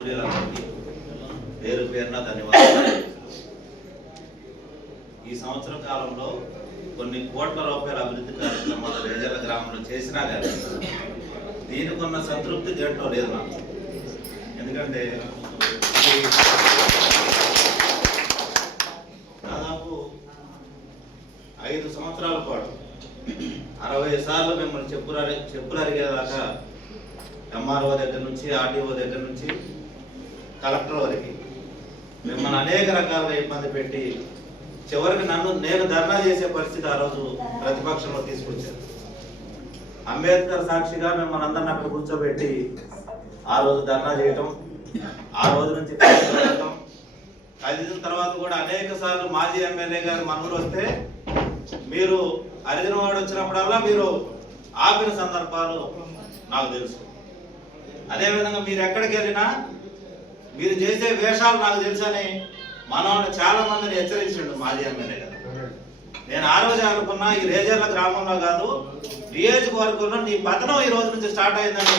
పేరు పేరున ధన్యవాదాలు. ఈ సంవత్సర కాలంలో కొన్ని కోట్ల రూపాయల అభివృద్ధి కార్యక్రమాలు రేజర్ల గ్రామంలో చేసినా కానీ దీనికి ఉన్న సంతృప్తి దేంట్లో లేదు నాకు. ఎందుకంటే దాదాపు 5 సంవత్సరాల పాటు 60 సార్లు మిమ్మల్ని చెప్పులు అరిగేదాకా ఎంఆర్ఓ దగ్గర నుంచి ఆర్టీఓ దగ్గర నుంచి కలెక్టర్ వరకు మిమ్మల్ని అనేక రకాలుగా ఇబ్బంది పెట్టి చివరికి నేను ధర్నా చేసే పరిస్థితి ఆ రోజు ప్రతిపక్షంలో తీసుకొచ్చారు. అంబేద్కర్ సాక్షిగా మిమ్మల్ని అందరిని అక్కడ కూర్చోబెట్టి ఆ రోజు ధర్నా చేయటం, ఆ రోజు నుంచి వెళ్ళటం, కలిసిన తర్వాత కూడా అనేక సార్లు మాజీ ఎమ్మెల్యే గారు మనూరు వస్తే మీరు అరిదిన వాడు వచ్చినప్పుడల్లా మీరు ఆపిన సందర్భాలు నాకు తెలుసు. అదేవిధంగా మీరు ఎక్కడికి వెళ్ళినా మీరు చేసే వేషాలు నాకు తెలుసని మనల్ని చాలా మందిని హెచ్చరించిండు మాజీ ఎమ్మెల్యే గారు. నేను ఆ రోజు అనుకున్నా ఈ రేజర్ల గ్రామంలో కాదు నియోజకవర్గంలో నీ పతనం ఈ రోజు నుంచి స్టార్ట్ అయిందని.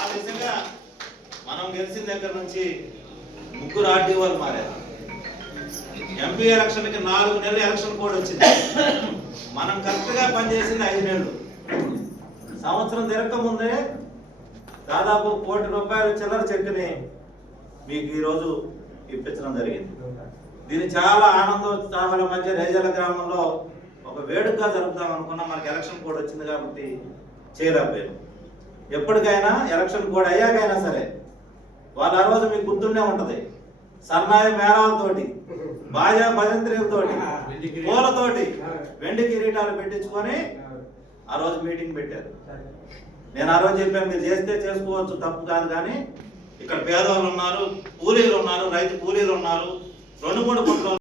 ఆ దిశగా మనం గెలిచిన దగ్గర నుంచి 3 ఆర్టీఓలు మారారు. ఎంపీ ఎలక్షన్కి 4 నెలలు ఎలక్షన్ కోడ్ వచ్చింది. మనం కరెక్ట్గా పనిచేసింది 5 నెలలు. సంవత్సరం తిరగక ముందే దాదాపు 1 కోటి రూపాయల చిల్లర చెక్కుని మీకు ఈరోజు ఇప్పించడం జరిగింది. దీన్ని చాలా ఆనందోత్సాహాల మధ్య రేజర్ల గ్రామంలో ఒక వేడుకగా జరుపుదాం అనుకున్నాం. మనకి ఎలక్షన్ కోడ్ వచ్చింది కాబట్టి చేయలేకపోయాం. ఎప్పటికైనా ఎలక్షన్ కోడ్ అయ్యాకైనా సరే వాళ్ళు ఆ రోజు మీకు గుర్తుండే ఉంటది, సన్నాయి మేళాలతోటి బాజా భజంత్రీలతోటి పూలతోటి వెండి కిరీటాలు పెట్టించుకొని ఆ రోజు మీటింగ్ పెట్టారు. నేను ఆ రోజు చెప్పాను, మీరు చేస్తే చేసుకోవచ్చు, తప్పు కాదు, కానీ ఇక్కడ పేదవాళ్ళు ఉన్నారు, కూలీలు ఉన్నారు, రైతు కూలీలు ఉన్నారు, 2-3 కోట్ల